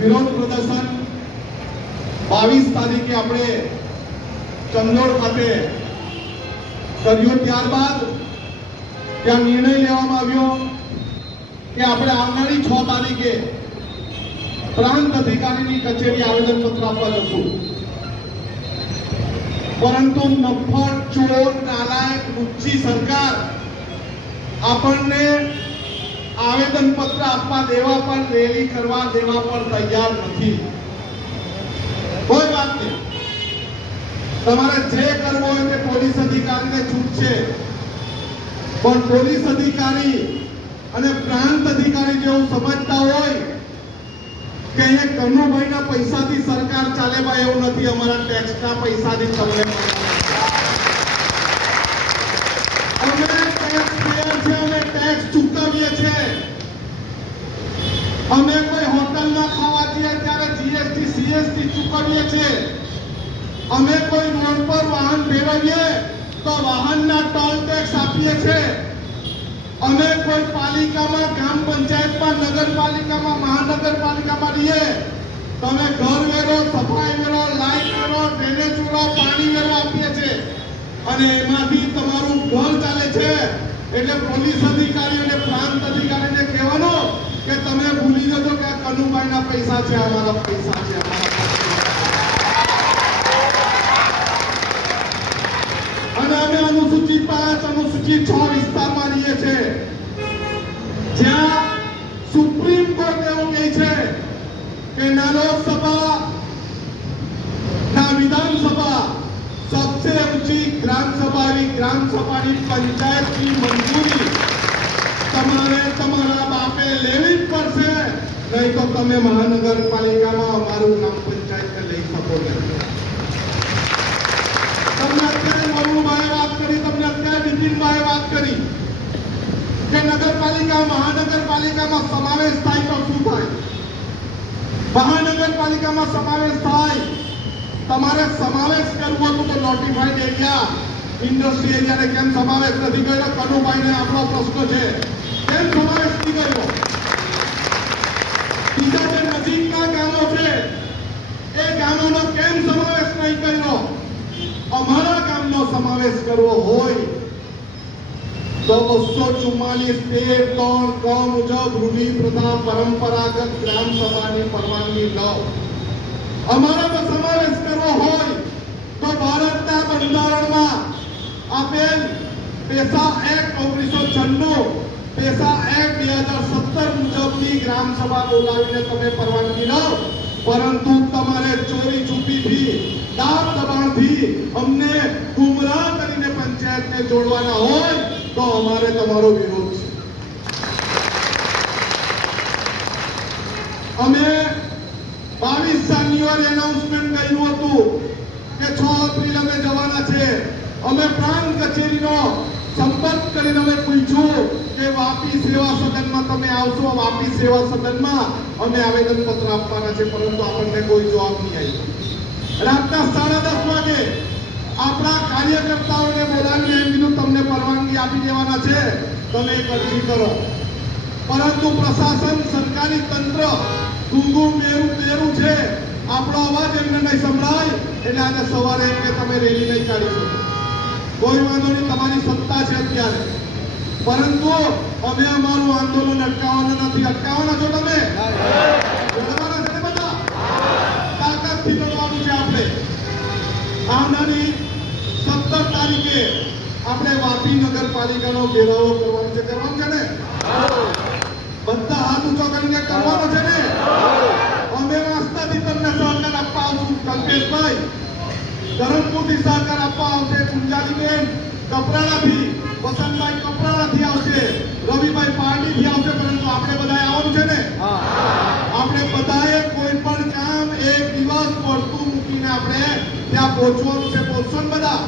વિરોધ પ્રદર્શન. બાવીસ તારીખે આપણે ચંદોડ ખાતે કર્યું ત્યારબાદ ત્યાં નિર્ણય લેવામાં આવ્યો કે આપણે આવનારી છ તારીખે પ્રાંત અધિકારીની કચેરી આવેદન પત્ર આપવા જશું. પરંતુ મફત, ચોર, નાલાયક લુચ્ચી સરકાર આપણને આવેદન પત્ર આપવા દેવા પણ રેલી કરવા દેવા પણ તૈયાર નથી. કોઈ વાત નહીં. તમારે જે કરવું હોય તે પોલીસ અધિકારીને છૂટ છે. પણ પોલીસ અધિકારી અને પ્રાંત અધિકારી જેવું સમજતા હોય કે અહીંયા કનુભાઈના પૈસાથી સરકાર ચાલે ભાઈ એવું નથી, અમારા ટેક્સના પૈસાથી તમને અમે કોઈ હોટલમાં ખાવા જઈએ ત્યારે જીએસટી સીએસટી ચૂકવીએ છીએ. અમે કોઈ રોડ પર વાહન ફેરવીએ તો વાહનના ટોલ ટેક્સ આપીએ છીએ. અમે કોઈ પાલિકામાં, ગ્રામ પંચાયતમાં, નગરપાલિકામાં, મહાનગરપાલિકામાં રહીએ. તમે ઘર વેરો, સફાઈ વેરો, લાઈટ વેરો, ડ્રેનેજ વેરો, પાણી વેરો આપીએ છીએ. અને એમાંથી તમારું ઘર ચાલે છે. એટલે પોલીસ અધિકારી અને પ્રાંત અધિકારીને કહેવાનું કે તમે ભૂલી જજો કે કનુભાઈના પૈસા છે, અમારા પૈસા છે અને અમે અનુસૂચિત પાંચ, અનુસૂચિત છ વિસ્તારમાં રહીએ છીએ. જ્યાં સુપ્રીમ કોર્ટ એવું કહે છે કે ના લોકસભા, ના વિધાનસભા સબસે ઊંચી ગ્રામ સભાની ગ્રામ સભાની પંચાયતની મંજૂરી તમારે તમારા બાપે લેવી પડશે નહીં તો તમે મહાનગરપાલિકામાં અમારું ગ્રામ પંચાયતને લઈ શકો નહીં તમને અત્યારે મરુભાઈએ વાત કરી, તમને અત્યારે નીતિનભાઈ વાત કરી કે નગરપાલિકા, મહાનગરપાલિકામાં સમાવેશ થાય તો શું થાય? મહાનગરપાલિકામાં સમાવેશ થાય, તમારે સમાવેશ કરવો તો નોટિફાઈડ એરિયા ઇન્ડસ્ટ્રી એરિયાને કેમ સમાવેશ નથી કર્યો? કનુભાઈને આપણો પ્રશ્ન છે કેમ સમાવેશ નથી કર્યો બીજા જે નજીકના ગામો છે એ ગામોનો કેમ સમાવેશ નહીં કર્યો અમારા ગામનો સમાવેશ કરવો હોય તો બસો ચુમ્માલીસ તેર ત્રણ ક મુજબ રૂઢિ પ્રથા પરંપરાગત ગ્રામ સભાની પરવાનગી લો અમારો તો સમાવેશ કરવો હોય તો ભારતના બંધારણમાં આપેલ પેશા એક્ટ ઓગણીસો છન્નું પેશા એક્ટ બે હજાર સત્તર મુજબની ગ્રામ સભા બોલાવીને તમે પરવાનગી લો પરંતુ તમારે ચોરી છુપીથી દાબ દબાણથી અમને ગુમરાહ કરીને પંચાયતને જોડવાના હોય તો અમારે તમારો વિરોધ છે. અમે બાવીસ જાન્યુઆરી એનાઉન્સમેન્ટ કર્યું હતું કે છ એપ્રિલ અમે જવાના છે. અમે પ્રાંત કચેરીનો સંપર્ક કરીને અમે પૂછ્યું કે વાપી સેવા સદનમાં તમે આવશો? વાપી સેવા સદનમાં અમે આવેદન પત્ર આપવાના છે, પરંતુ આપણને કોઈ જવાબ નહીં આવ્યો. રાતના સાડા દસ વાગે આપણા કાર્યકર્તાઓને બોલાવી એમનું તમને પરવાનગી આપી દેવાના છે, તમે અરજી કરો. પરંતુ પ્રશાસન, સરકારી તંત્ર ગુંગું મેરું પેરું છે. આપણો અવાજ એમને નહીં સંભળાય, એટલે આજે સવારે એમ કે તમે રેલી નહીં કાઢી શકો. કોઈ વાંધો નહીં, તમારી સત્તા છે અત્યારે. પરંતુ અમે અમારું આંદોલન અટકાવવાના નથી. અટકાવવાના છો તમે? તાકાતથી લડવાનું છે આપણે. આવનારી તારીખે આપણે વાપી નગરપાલિકાનો ઘેરાવો કરવાનો છે. કરવાનો છે ને? બધા હાથ ઊંચો કરીને કરવાનો છે ને? અમે વાંસદાથી તમને સહકાર આપવા આવશું કલ્પેશભાઈ. ધરમપુરથી સહકાર આપવા આવશે, કુંજાલીબેન કપરાણાથી વસંતભાઈ કપરાણાથી આવશે, રવિભાઈ પારડીથી આવશે, પરંતુ આપણે બધાએ આવવાનું છે ને? આપણે બધાએ કોઈ પણ કામ એક દિવસ પડતું મૂકીને આપણે ત્યાં પહોંચવાનું છે. પહોંચશો બધા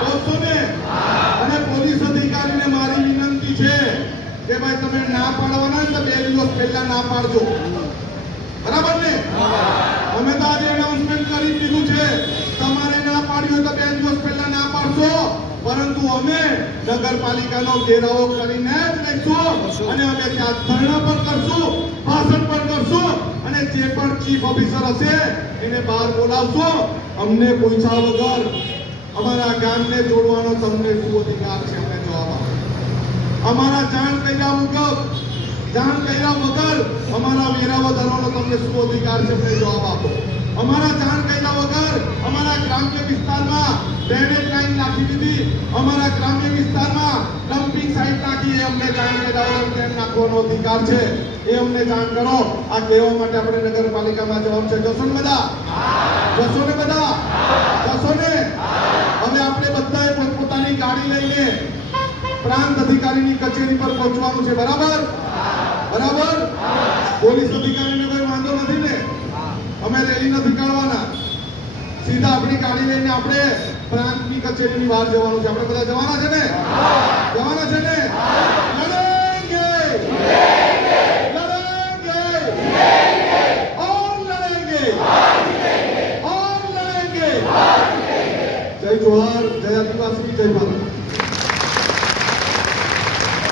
પહોંચશો ને અને પોલીસ અધિકારીને મારી વિનંતી છે કે ભાઈ તમે ના પાડવાના તો બે દિવસ પહેલા ના પાડજો. બરાબર ને? અમે તો આજે એનાઉન્સમેન્ટ કરી દીધું છે, તમારે ના પાડ્યું તો બે દિવસ પહેલા ના પાડશો, પરંતુ અમે નગરપાલિકાનો ઘેરાવો કરીને જ રહીશું અને અમે ત્યાં ધરણા પણ કરશું, ભાષણ પણ કરશું અને જે પણ ચીફ ઓફિસર હશે એને બહાર બોલાવશો. અમને પૂછ્યા વગર અમારા ગામને જોડવાનો તમને શું અધિકાર છે. અમારા જાણ કર્યા મુજબ, જાણ કર્યા વગર અમારા વેરાવદરોનો તમને શું અધિકાર છે અમને જવાબ આપો. અમારા જાણ કર્યા વગર અમારા ગ્રામ્ય વિસ્તારમાં ડ્રેનેજ લાઈન નાખી દીધી. અમારા ગ્રામ્ય વિસ્તારમાં ડમ્પિંગ સાઇટ નાખી. એ અમને જાણ કર્યા વગર નાખવાનો અધિકાર છે. એ અમને જાણ કરો. આ કહેવા માટે આપણે નગરપાલિકામાં જવાબ છે. જશો ને બધા? જશો ને બધા? જશો ને હવે આપણે બધાએ પોતપોતાની ગાડી લઈને પ્રાંત અધિકારીની કચેરી પર પહોંચવાનું છે. બરાબર? બરાબર? પોલીસ અધિકારીને કોઈ વાંધો નથી ને? અમે રેલી નથી કાઢવાના. સીધા આપણી ગાડી લઈને આપણે પ્રાંતની કચેરીની બહાર જવાનું છે. આપણે બધા જવાના છે ને? જવાના છે ને? લડેંગે! લડેંગે! ઓર લડેંગે! ઓર લડેંગે! જય જોહાર, જય આદિવાસી, જય ભારત.